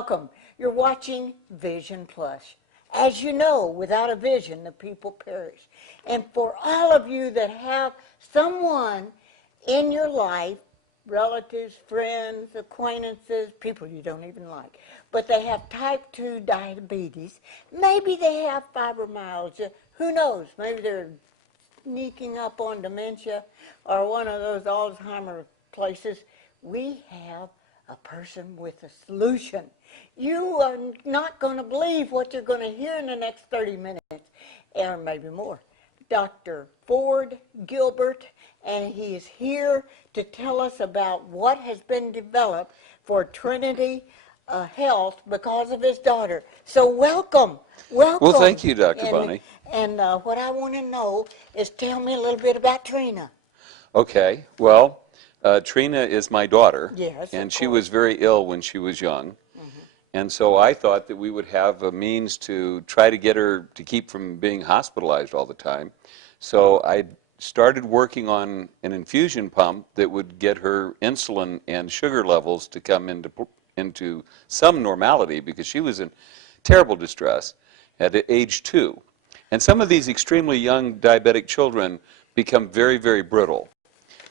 welcome. You're watching Vision Plus. As you know, without a vision, the people perish. And for all of you that have someone in your life, relatives, friends, acquaintances, people you don't even like, but they have type 2 diabetes, maybe they have fibromyalgia, who knows, maybe they're sneaking up on dementia or one of those Alzheimer's places, we have a person with a solution. You are not going to believe what you're going to hear in the next 30 minutes, or maybe more. Dr. Ford Gilbert, and he is here to tell us about what has been developed for Trinity Health because of his daughter. So welcome. Well, thank you, Dr. Bonnie. And what I want to know is tell me a little bit about Trina. Okay. Well, Trina is my daughter. Yes, and she was very ill when she was young. And so I thought that we would have a means to try to get her to keep from being hospitalized all the time. So I started working on an infusion pump that would get her insulin and sugar levels to come into some normality, because she was in terrible distress at age 2. And some of these extremely young diabetic children become very, very brittle.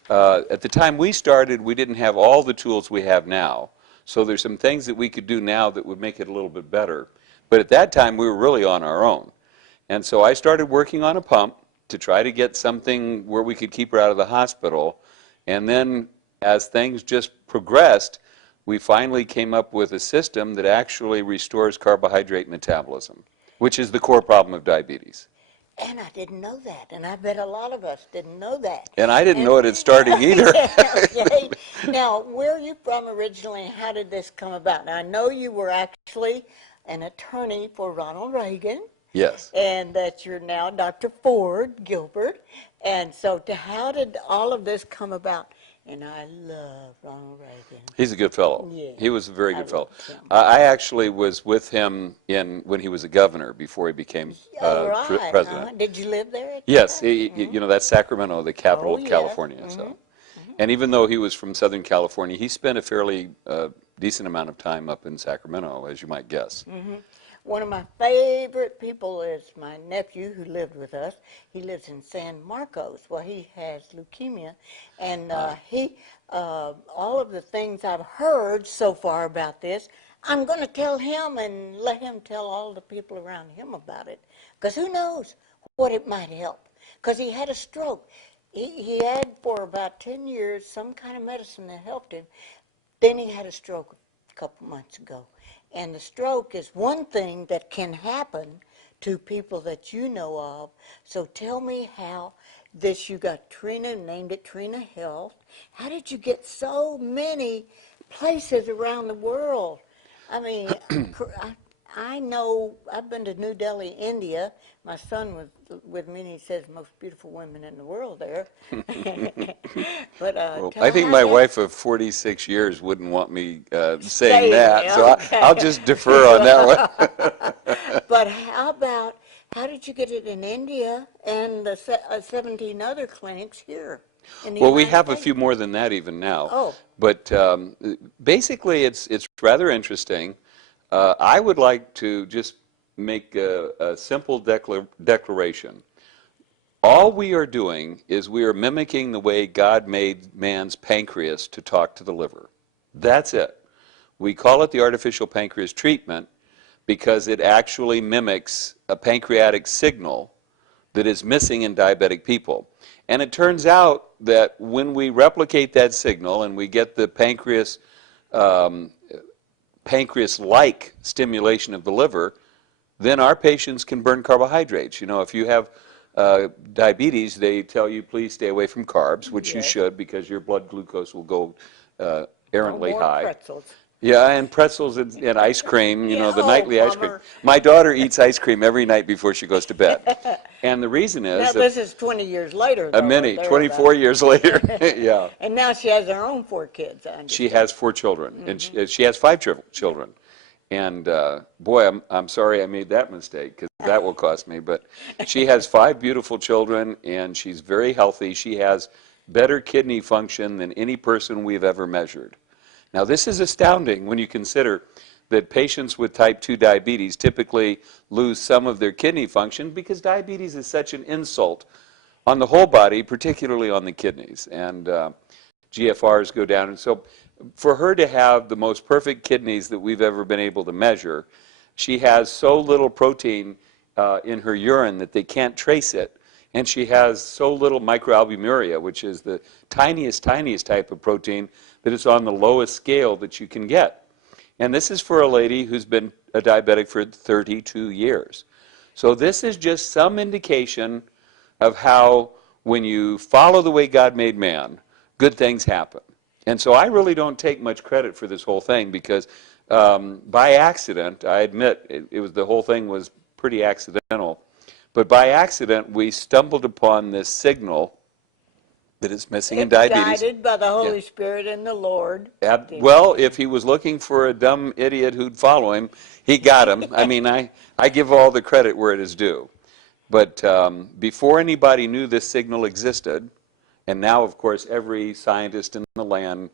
At the time we started, we didn't have all the tools we have now. So there's some things that we could do now that would make it a little bit better. But at that time, we were really on our own. And so I started working on a pump to try to get something where we could keep her out of the hospital. And then as things just progressed, we finally came up with a system that actually restores carbohydrate metabolism, which is the core problem of diabetes. And I didn't know that, and I bet a lot of us didn't know that. And I didn't know it at starting either. Okay. Now, where are you from originally, and how did this come about? Now, I know you were actually an attorney for Ronald Reagan. Yes. And that you're now Dr. Ford Gilbert. And so how did all of this come about? And I love Ronald Reagan. He's a good fellow. Yeah, he was a very good fellow. I I actually was with him when he was a governor before he became president. Did you live there? Yes, you know, that's Sacramento, the capital of California. So, and even though he was from Southern California, he spent a fairly decent amount of time up in Sacramento, as you might guess. One of my favorite people is my nephew who lived with us. He lives in San Marcos. Well, he has leukemia, and all of the things I've heard so far about this, I'm going to tell him and let him tell all the people around him about it, because who knows what it might help, because he had a stroke. He had for about 10 years some kind of medicine that helped him. Then he had a stroke a couple months ago. And the stroke is one thing that can happen to people that you know of. So tell me how you got Trina, named it Trina Health. How did you get so many places around the world? I mean, I know, I've been to New Delhi, India. My son was with me, and he says most beautiful women in the world there. But well, I think my wife of 46 years wouldn't want me saying that, so I'll just defer on that one. But how did you get it in India and the 17 other clinics here? Well, we have a few more than that even now. Oh. But basically, it's rather interesting. I would like to just make a simple declaration. All we are doing is we are mimicking the way God made man's pancreas to talk to the liver. That's it. We call it the artificial pancreas treatment because it actually mimics a pancreatic signal that is missing in diabetic people. And it turns out that when we replicate that signal and we get the pancreas-like stimulation of the liver, then our patients can burn carbohydrates. You know, if you have diabetes, they tell you please stay away from carbs, which you should, because your blood glucose will go errantly high. Pretzels. Yeah, and pretzels and ice cream, you know, the nightly ice cream. My daughter eats ice cream every night before she goes to bed. And the reason is... Now, this is 20 years later, though. 24 years later, yeah. And now she has her own 4 kids, I understand. She has 4 children, and she has 5 children. And boy, I'm sorry I made that mistake, because that will cost me. But she has 5 beautiful children, and she's very healthy. She has better kidney function than any person we've ever measured. Now, this is astounding when you consider that patients with type 2 diabetes typically lose some of their kidney function because diabetes is such an insult on the whole body, particularly on the kidneys. And GFRs go down. And so for her to have the most perfect kidneys that we've ever been able to measure, she has so little protein in her urine that they can't trace it. And she has so little microalbuminuria, which is the tiniest type of protein that is on the lowest scale that you can get. And this is for a lady who's been a diabetic for 32 years. So this is just some indication of how when you follow the way God made man, good things happen. And so I really don't take much credit for this whole thing because by accident, I admit the whole thing was pretty accidental, but by accident we stumbled upon this signal that is missing in diabetes. Guided by the Holy Spirit and the Lord. Well, if he was looking for a dumb idiot who'd follow him, he got him. I mean, I give all the credit where it is due. But before anybody knew this signal existed, and now, of course, every scientist in the land,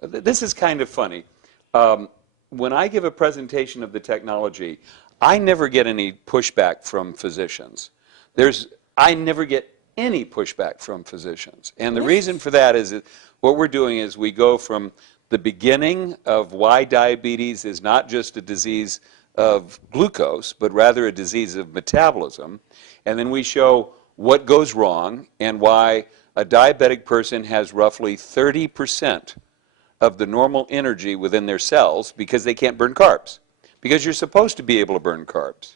this is kind of funny. When I give a presentation of the technology, I never get any pushback from physicians. I never get any pushback from physicians. And the reason for that is that what we're doing is we go from the beginning of why diabetes is not just a disease of glucose, but rather a disease of metabolism. And then we show what goes wrong and why a diabetic person has roughly 30% of the normal energy within their cells because they can't burn carbs. Because you're supposed to be able to burn carbs.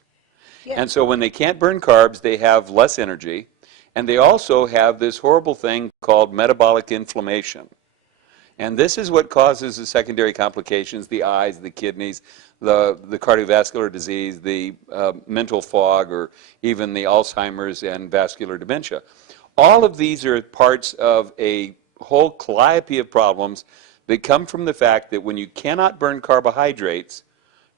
Yeah. And so when they can't burn carbs, they have less energy. And they also have this horrible thing called metabolic inflammation. And this is what causes the secondary complications, the eyes, the kidneys, the cardiovascular disease, the mental fog, or even the Alzheimer's and vascular dementia. All of these are parts of a whole calliope of problems that come from the fact that when you cannot burn carbohydrates,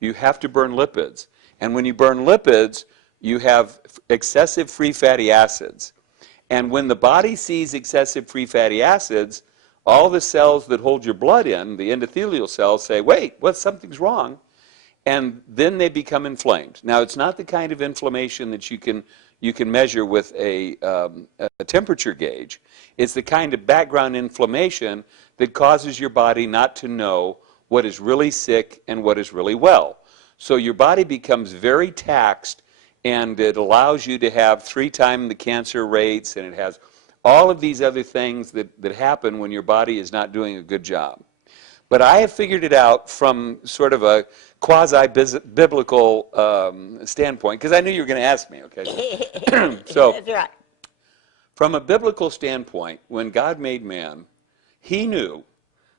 you have to burn lipids. And when you burn lipids, you have excessive free fatty acids. And when the body sees excessive free fatty acids, all the cells that hold your blood in, the endothelial cells, say, wait, something's wrong. And then they become inflamed. Now, it's not the kind of inflammation that you can measure with a temperature gauge. It's the kind of background inflammation that causes your body not to know what is really sick and what is really well. So your body becomes very taxed, and it allows you to have 3 times the cancer rates, and it has all of these other things that happen when your body is not doing a good job. But I have figured it out from sort of a quasi-biblical standpoint, because I knew you were going to ask me, okay? So, that's right. From a biblical standpoint, when God made man, he knew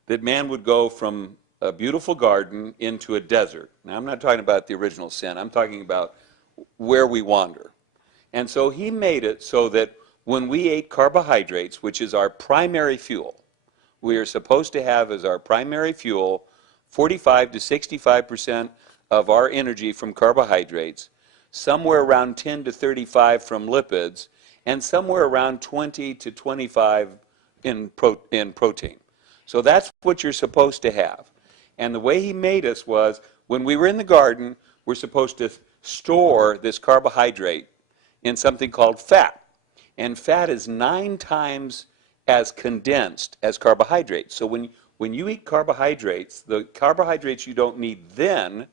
that man would go from a beautiful garden into a desert. Now, I'm not talking about the original sin. I'm talking about where we wander. And so he made it so that when we ate carbohydrates, which is our primary fuel, we are supposed to have as our primary fuel 45 to 65% of our energy from carbohydrates, somewhere around 10 to 35 from lipids, and somewhere around 20 to 25 in protein. So that's what you're supposed to have. And the way he made us was, when we were in the garden, we're supposed to store this carbohydrate in something called fat. And fat is 9 times as condensed as carbohydrates. So when you eat carbohydrates, the carbohydrates you don't need then,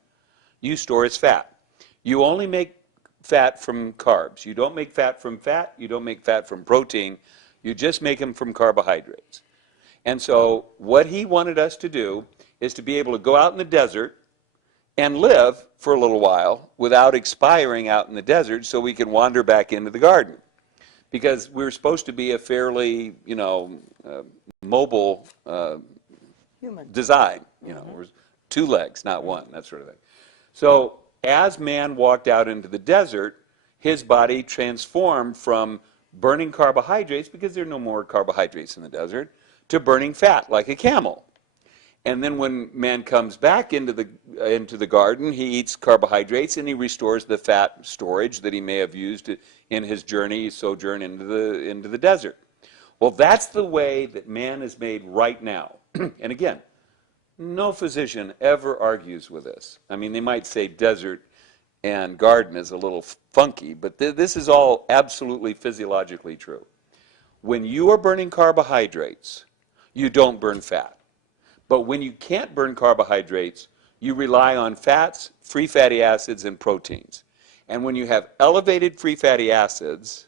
you store as fat. You only make fat from carbs. You don't make fat from fat. You don't make fat from protein. You just make them from carbohydrates. And so what he wanted us to do is to be able to go out in the desert and live for a little while without expiring out in the desert so we can wander back into the garden. Because we were supposed to be a fairly, mobile design. We're 2 legs, not 1, that sort of thing. So as man walked out into the desert, his body transformed from burning carbohydrates, because there are no more carbohydrates in the desert, to burning fat like a camel. And then when man comes back into the garden, he eats carbohydrates and he restores the fat storage that he may have used in his sojourn into the desert. Well, that's the way that man is made right now. And again, No physician ever argues with this. I mean, they might say desert and garden is a little funky, but this is all absolutely physiologically true. When you are burning carbohydrates, you don't burn fat. But when you can't burn carbohydrates, you rely on fats, free fatty acids, and proteins. And when you have elevated free fatty acids,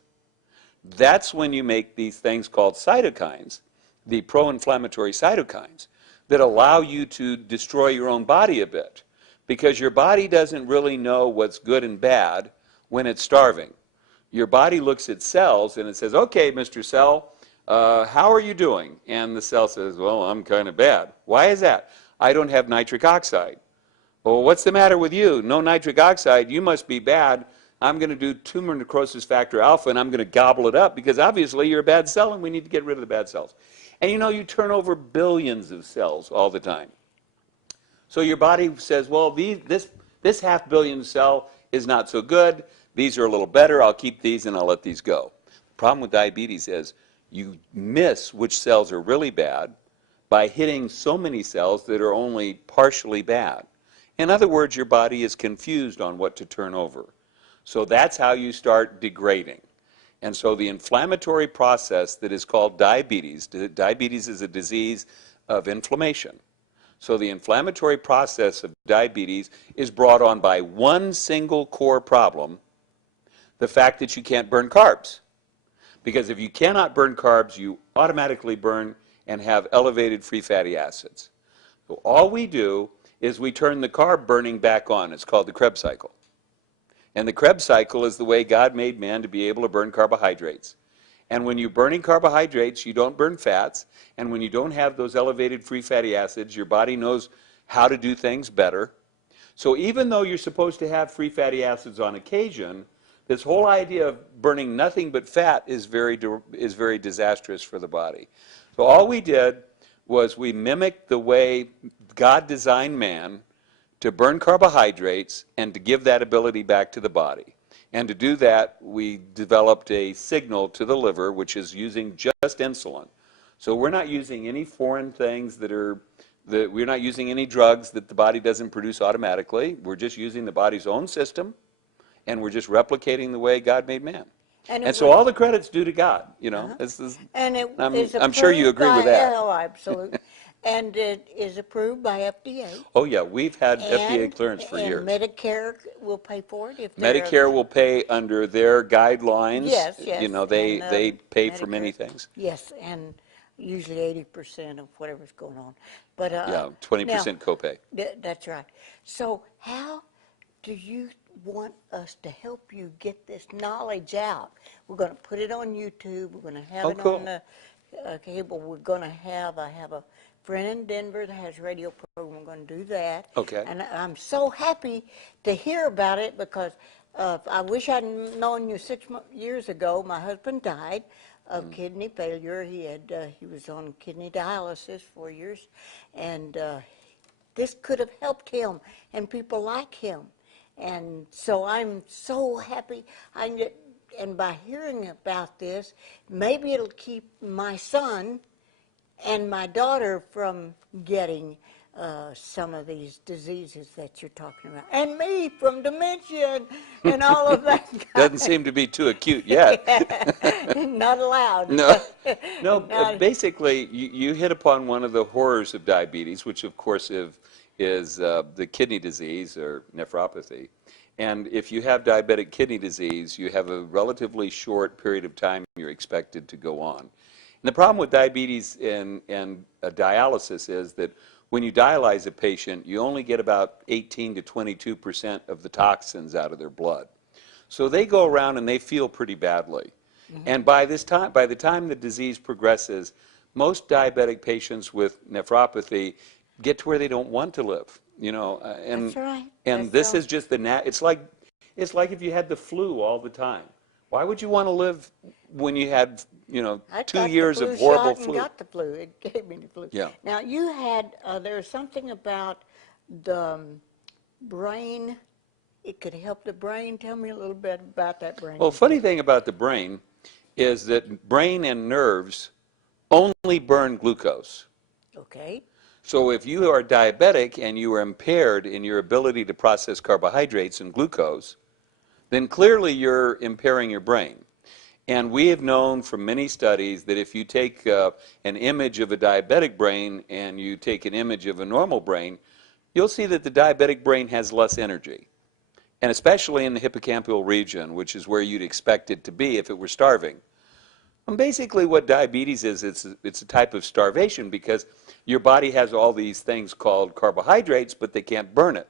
that's when you make these things called cytokines, the pro-inflammatory cytokines, that allow you to destroy your own body a bit. Because your body doesn't really know what's good and bad when it's starving. Your body looks at cells and it says, okay, Mr. Cell, how are you doing? And the cell says, well, I'm kind of bad. Why is that? I don't have nitric oxide. Well, what's the matter with you? No nitric oxide, you must be bad. I'm going to do tumor necrosis factor alpha and I'm going to gobble it up because obviously you're a bad cell and we need to get rid of the bad cells. And you know, you turn over billions of cells all the time. So your body says, well, this half billion cell is not so good. These are a little better. I'll keep these and I'll let these go. The problem with diabetes is you miss which cells are really bad by hitting so many cells that are only partially bad. In other words, your body is confused on what to turn over. So that's how you start degrading. And so the inflammatory process that is called diabetes is a disease of inflammation. So the inflammatory process of diabetes is brought on by one single core problem, the fact that you can't burn carbs. Because if you cannot burn carbs, you automatically burn and have elevated free fatty acids. So all we do is we turn the carb burning back on. It's called the Krebs cycle. And the Krebs cycle is the way God made man to be able to burn carbohydrates. And when you're burning carbohydrates, you don't burn fats. And when you don't have those elevated free fatty acids, your body knows how to do things better. So even though you're supposed to have free fatty acids on occasion, this whole idea of burning nothing but fat is very disastrous for the body. So all we did was we mimicked the way God designed man to burn carbohydrates and to give that ability back to the body. And to do that, we developed a signal to the liver, which is using just insulin. So we're not using any foreign things we're not using any drugs that the body doesn't produce automatically. We're just using the body's own system, and we're just replicating the way God made man. And so all the credit's due to God, you know. And I'm sure you agree with that. Oh, absolutely. And it is approved by FDA. Oh, yeah, we've had FDA clearance for years. And Medicare will pay for it? Medicare will pay under their guidelines. Yes, yes. You know, they pay for many things. Yes, and usually 80% of whatever's going on. But yeah, 20% copay. That's right. So how do you want us to help you get this knowledge out? We're going to put it on YouTube. We're going to have it on the cable. We're going to I have a friend in Denver that has a radio program. We're going to do that. Okay. And I'm so happy to hear about it because I wish I'd known you 6 years ago. My husband died of kidney failure. He was on kidney dialysis for years, and this could have helped him and people like him. And so I'm so happy. And by hearing about this, maybe it'll keep my son and my daughter from getting some of these diseases that you're talking about. And me from dementia and all of that. Doesn't seem to be too acute yet. Not allowed. No, basically, you hit upon one of the horrors of diabetes, which of course is the kidney disease or nephropathy. And if you have diabetic kidney disease, you have a relatively short period of time you're expected to go on. And the problem with diabetes and dialysis is that when you dialyze a patient, you only get about 18 to 22% of the toxins out of their blood. So they go around and they feel pretty badly. And by the time the disease progresses, most diabetic patients with nephropathy get to where they don't want to live. You know, That's right. And this is just it's like if you had the flu all the time. Why would you want to live when you had, 2 years of horrible flu? I got the flu. It gave me the flu. Yeah. Now you had there's something about the brain. It could help the brain. Tell me a little bit about that brain. Well, funny thing about the brain is that brain and nerves only burn glucose. Okay. So if you are diabetic and you are impaired in your ability to process carbohydrates and glucose, then clearly you're impairing your brain. And we have known from many studies that if you take an image of a diabetic brain and you take an image of a normal brain, you'll see that the diabetic brain has less energy. And especially in the hippocampal region, which is where you'd expect it to be if it were starving. And basically what diabetes is, it's a type of starvation because your body has all these things called carbohydrates, but they can't burn it.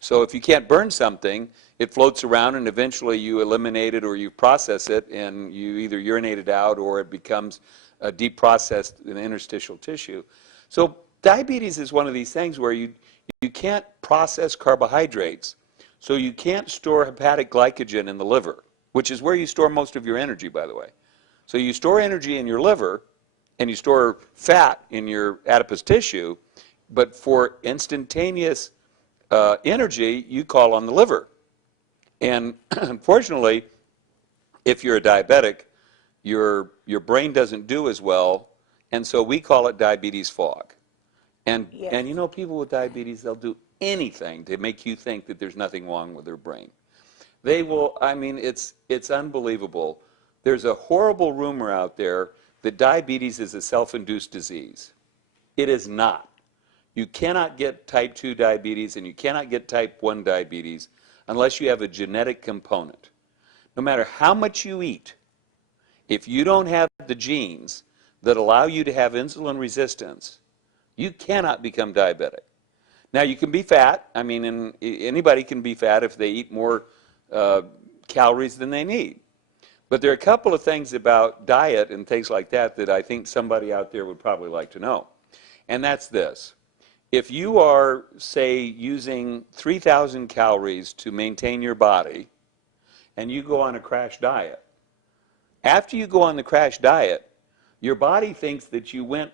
So if you can't burn something, it floats around and eventually you eliminate it or you process it and you either urinate it out or it becomes deep processed in interstitial tissue. So diabetes is one of these things where you can't process carbohydrates, so you can't store hepatic glycogen in the liver, which is where you store most of your energy, by the way. So you store energy in your liver and you store fat in your adipose tissue, but for instantaneous energy, you call on the liver. And unfortunately, if you're a diabetic, your brain doesn't do as well, and so we call it diabetes fog. And Yes. you know, people with diabetes, they'll do anything to make you think that there's nothing wrong with their brain. They will, I mean, it's unbelievable. There's a horrible rumor out there that diabetes is a self-induced disease. It is not. You cannot get type 2 diabetes and you cannot get type 1 diabetes unless you have a genetic component. No matter how much you eat, if you don't have the genes that allow you to have insulin resistance, you cannot become diabetic. Now, you can be fat. I mean, anybody can be fat if they eat more calories than they need. But there are a couple of things about diet and things like that that I think somebody out there would probably like to know. And that's this. If you are, say, using 3,000 calories to maintain your body, and you go on a crash diet, after you go on the crash diet, your body thinks that you went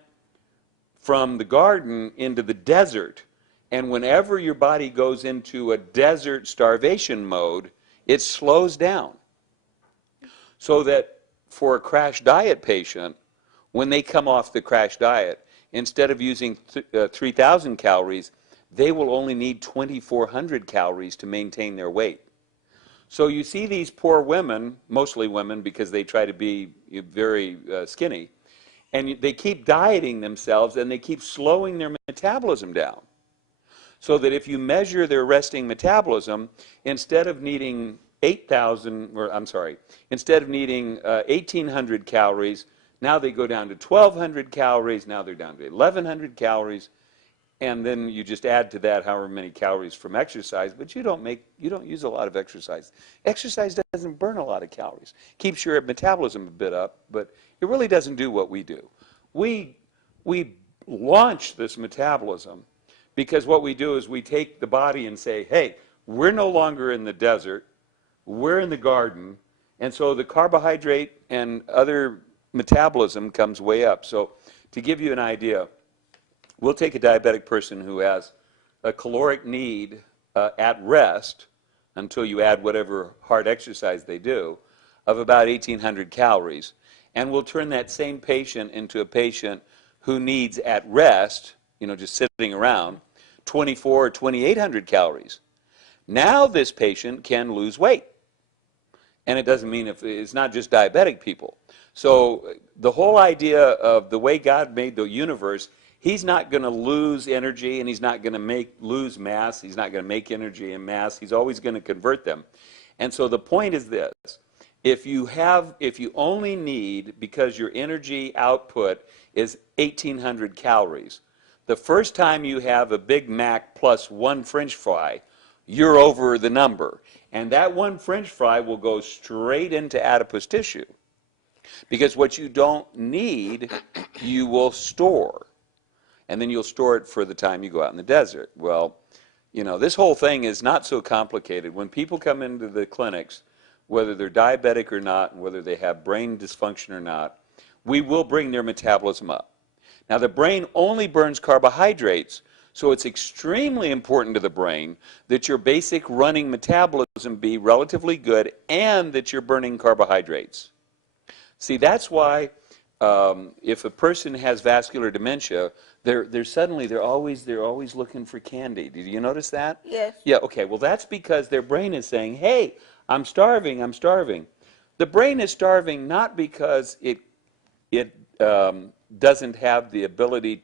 from the garden into the desert, and whenever your body goes into a desert starvation mode, it slows down. So that for a crash diet patient, when they come off the crash diet, instead of using 3,000 calories, they will only need 2,400 calories to maintain their weight. So you see these poor women, mostly women because they try to be very skinny, and they keep dieting themselves and they keep slowing their metabolism down. So that if you measure their resting metabolism, instead of needing 1,800 calories, now they go down to 1,200 calories, now they're down to 1,100 calories, and then you just add to that however many calories from exercise, but you don't use a lot of exercise. Exercise doesn't burn a lot of calories. Keeps your metabolism a bit up, but it really doesn't do what we do. We launch this metabolism because what we do is we take the body and say, hey, we're no longer in the desert, we're in the garden, and so the carbohydrate and other metabolism comes way up. So to give you an idea, we'll take a diabetic person who has a caloric need at rest until you add whatever hard exercise they do of about 1,800 calories. And we'll turn that same patient into a patient who needs at rest, just sitting around, 2,400 or 2,800 calories. Now this patient can lose weight. And it doesn't mean it's not just diabetic people. So the whole idea of the way God made the universe, he's not going to lose energy and he's not going to lose mass. He's not going to make energy and mass. He's always going to convert them. And so the point is this. If you only need, because your energy output is 1,800 calories, the first time you have a Big Mac plus one French fry, you're over the number. And that one French fry will go straight into adipose tissue. Because what you don't need, you will store. And then you'll store it for the time you go out in the desert. Well, this whole thing is not so complicated. When people come into the clinics, whether they're diabetic or not, and whether they have brain dysfunction or not, we will bring their metabolism up. Now, the brain only burns carbohydrates, so it's extremely important to the brain that your basic running metabolism be relatively good and that you're burning carbohydrates. See, that's why if a person has vascular dementia, they're always looking for candy. Did you notice that? Yes. Yeah, okay. Well, that's because their brain is saying, "Hey, I'm starving, I'm starving." The brain is starving not because it doesn't have the ability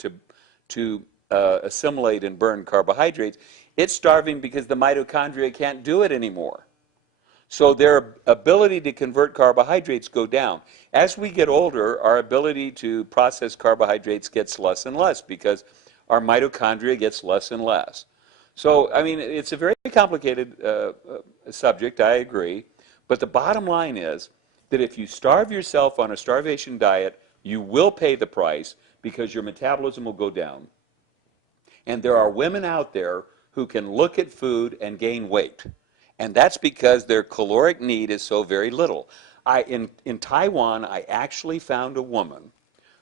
to assimilate and burn carbohydrates. It's starving because the mitochondria can't do it anymore. So their ability to convert carbohydrates go down. As we get older, our ability to process carbohydrates gets less and less because our mitochondria gets less and less. So, I mean, it's a very complicated subject, I agree. But the bottom line is that if you starve yourself on a starvation diet, you will pay the price because your metabolism will go down. And there are women out there who can look at food and gain weight. And that's because their caloric need is so very little. In Taiwan, I actually found a woman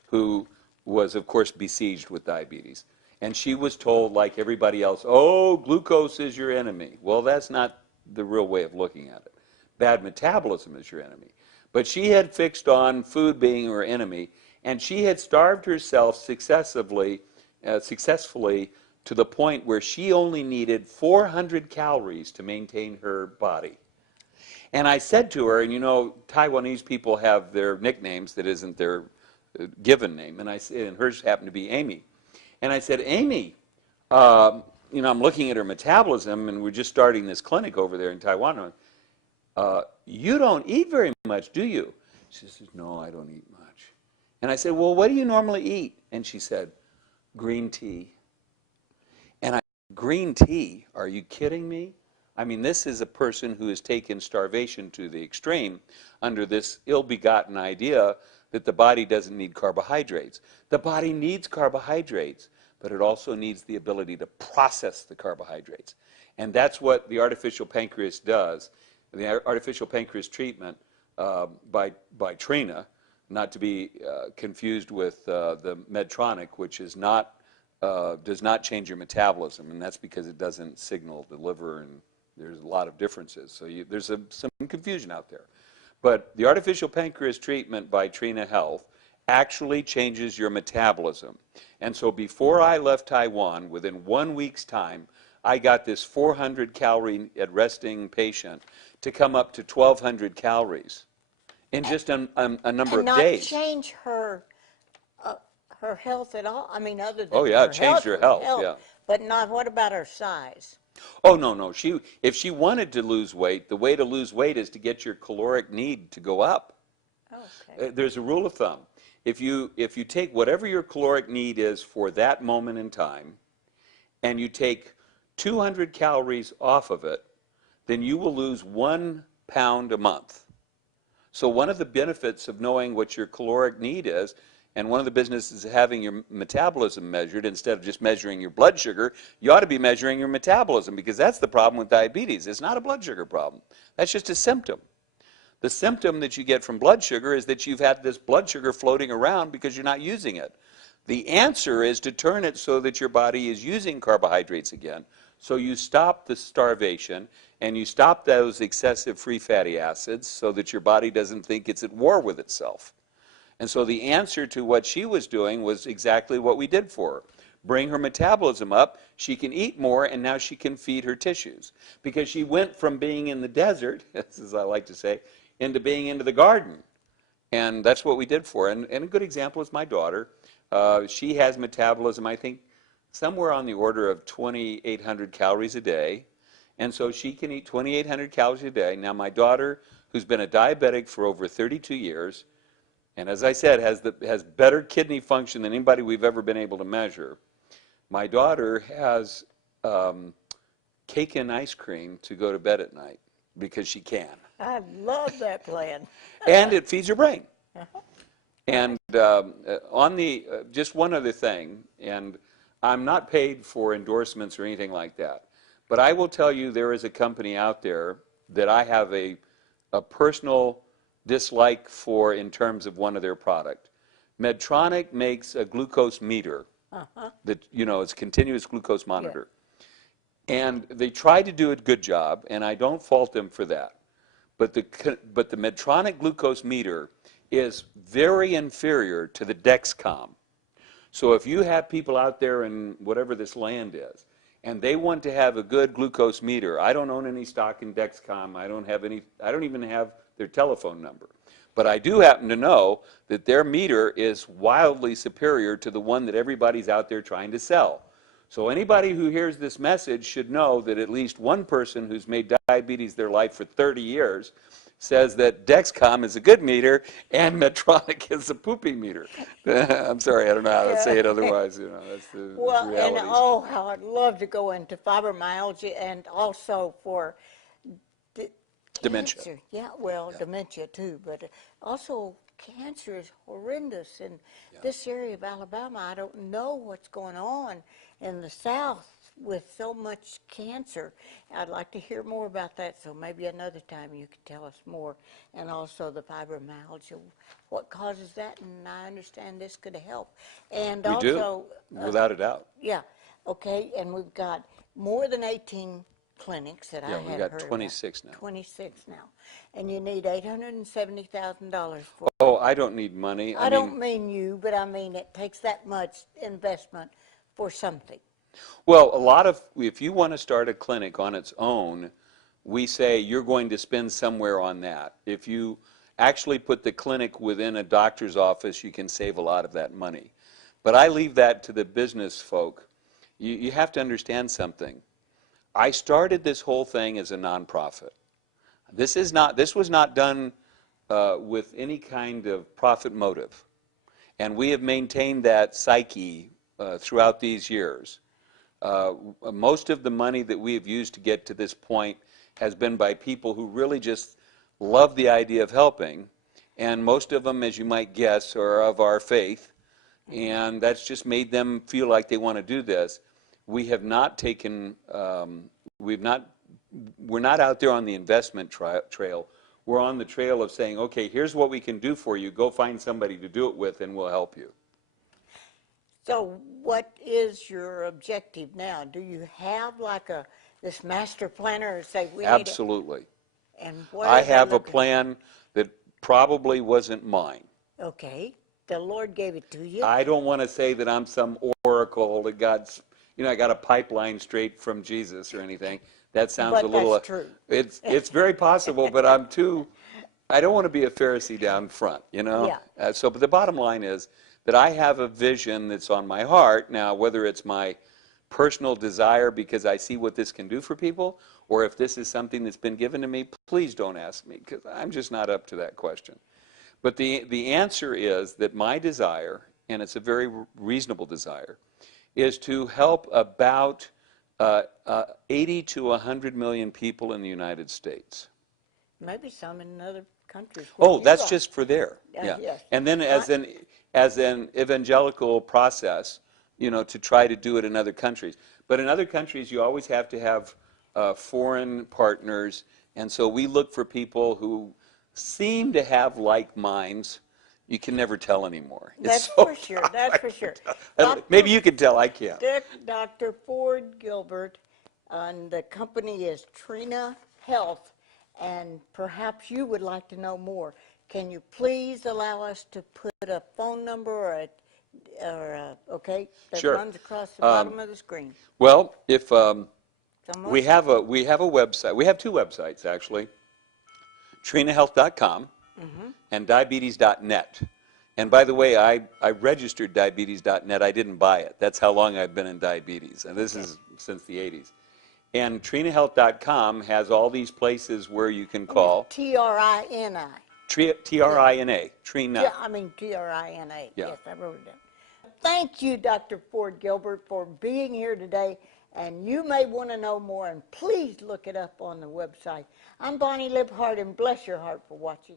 who was, of course, besieged with diabetes. And she was told, like everybody else, oh, glucose is your enemy. Well, that's not the real way of looking at it. Bad metabolism is your enemy. But she had fixed on food being her enemy, and she had starved herself successfully to the point where she only needed 400 calories to maintain her body. And I said to her, and you know, Taiwanese people have their nicknames that isn't their given name, and hers happened to be Amy. And I said, Amy, you know, I'm looking at her metabolism, and we're just starting this clinic over there in Taiwan. You don't eat very much, do you? She says, no, I don't eat much. And I said, well, what do you normally eat? And she said, green tea. And I said, green tea? Are you kidding me? I mean, this is a person who has taken starvation to the extreme under this ill-begotten idea that the body doesn't need carbohydrates. The body needs carbohydrates, but it also needs the ability to process the carbohydrates. And that's what the artificial pancreas does. The artificial pancreas treatment by Trina, not to be confused with the Medtronic, which is not, does not change your metabolism, and that's because it doesn't signal the liver, and there's a lot of differences. So there's some confusion out there. But the artificial pancreas treatment by Trina Health actually changes your metabolism. And so before I left Taiwan, within 1 week's time, I got this 400 calorie at resting patient to come up to 1,200 calories in just a number of days. And not change her health at all? I mean, other than Oh yeah, her it changed her health, yeah. But not, what about her size? Oh, no, no. If she wanted to lose weight, the way to lose weight is to get your caloric need to go up. Okay. There's a rule of thumb. If you take whatever your caloric need is for that moment in time, and you take 200 calories off of it, then you will lose 1 pound a month. So one of the benefits of knowing what your caloric need is, and one of the businesses is having your metabolism measured instead of just measuring your blood sugar, you ought to be measuring your metabolism, because that's the problem with diabetes. It's not a blood sugar problem. That's just a symptom. The symptom that you get from blood sugar is that you've had this blood sugar floating around because you're not using it. The answer is to turn it so that your body is using carbohydrates again. So you stop the starvation and you stop those excessive free fatty acids so that your body doesn't think it's at war with itself. And so the answer to what she was doing was exactly what we did for her. Bring her metabolism up, she can eat more, and now she can feed her tissues. Because she went from being in the desert, as I like to say, into being into the garden. And that's what we did for her. And a good example is my daughter. She has metabolism, I think, somewhere on the order of 2,800 calories a day. And so she can eat 2,800 calories a day. Now, my daughter, who's been a diabetic for over 32 years, and as I said, has better kidney function than anybody we've ever been able to measure, my daughter has cake and ice cream to go to bed at night because she can. I love that plan. And it feeds her brain. And just one other thing, and I'm not paid for endorsements or anything like that, but I will tell you there is a company out there that I have a personal dislike for in terms of one of their product. Medtronic makes a glucose meter that, you know, it's a continuous glucose monitor. Yeah. And they try to do a good job, and I don't fault them for that. But the Medtronic glucose meter is very inferior to the Dexcom. So if you have people out there in whatever this land is, and they want to have a good glucose meter, I don't own any stock in Dexcom. I don't even have their telephone number. But I do happen to know that their meter is wildly superior to the one that everybody's out there trying to sell. So anybody who hears this message should know that at least one person who's made diabetes their life for 30 years says that Dexcom is a good meter and Medtronic is a poopy meter. I'm sorry, I don't know how to say it otherwise. You know, that's the Well, and reality. oh, how I'd love to go into fibromyalgia and also for Dementia. cancer. Yeah, well, dementia too, but also cancer is horrendous in this area of Alabama. I don't know what's going on in the South with so much cancer. I'd like to hear more about that, so maybe another time you could tell us more. And also the fibromyalgia, what causes that, and I understand this could help. And We also, do, without a doubt. yeah, okay, and we've got more than 18 clinics that I Yeah, had we've heard got 26 about. now. 26 now. And you need $870,000 for it. Oh, I don't need money. I don't mean you, but I mean it takes that much investment for something. Well, if you want to start a clinic on its own, we say you're going to spend somewhere on that. If you actually put the clinic within a doctor's office, you can save a lot of that money. But I leave that to the business folk. You have to understand something. I started this whole thing as a nonprofit. This was not done with any kind of profit motive. And we have maintained that psyche throughout these years. Most of the money that we have used to get to this point has been by people who really just love the idea of helping, and most of them, as you might guess, are of our faith, and that's just made them feel like they want to do this. We have not taken, we're not out there on the investment trail. We're on the trail of saying, okay, here's what we can do for you. Go find somebody to do it with, and we'll help you. So what is your objective now? Do you have like this master planner and say we Absolutely. need it? And what I are they have a looking- plan that probably wasn't mine. Okay, the Lord gave it to you. I don't want to say that I'm some oracle that I got a pipeline straight from Jesus or anything. That sounds But a little. that's true. It's very possible, but I don't want to be a Pharisee down front, you know. Yeah. But the bottom line is that I have a vision that's on my heart now. Whether it's my personal desire because I see what this can do for people, or if this is something that's been given to me, please don't ask me because I'm just not up to that question. But the answer is that my desire, and it's a very reasonable desire, is to help about 80 to 100 million people in the United States. Maybe some in other countries. Oh, that's just for there. Yeah. Yes. And then as an evangelical process, to try to do it in other countries. But in other countries, you always have to have foreign partners, and so we look for people who seem to have like minds. You can never tell anymore. That's for sure. That's for sure. Maybe you can tell. I can't. Dr. Ford Gilbert, and the company is Trina Health, and perhaps you would like to know more. Can you please allow us to put a phone number that Sure. runs across the bottom of the screen? Well, if Someone? we have a website. We have two websites actually. TrinaHealth.com and diabetes.net. And by the way, I registered diabetes.net. I didn't buy it. That's how long I've been in diabetes, and this is since the 80s. And TrinaHealth.com has all these places where you can call. Trina. Trina. Trina. Yeah, I mean Trina. Yeah. Yes, I wrote it down. Thank you, Dr. Ford Gilbert, for being here today. And you may want to know more, and please look it up on the website. I'm Bonnie Libhart, and bless your heart for watching.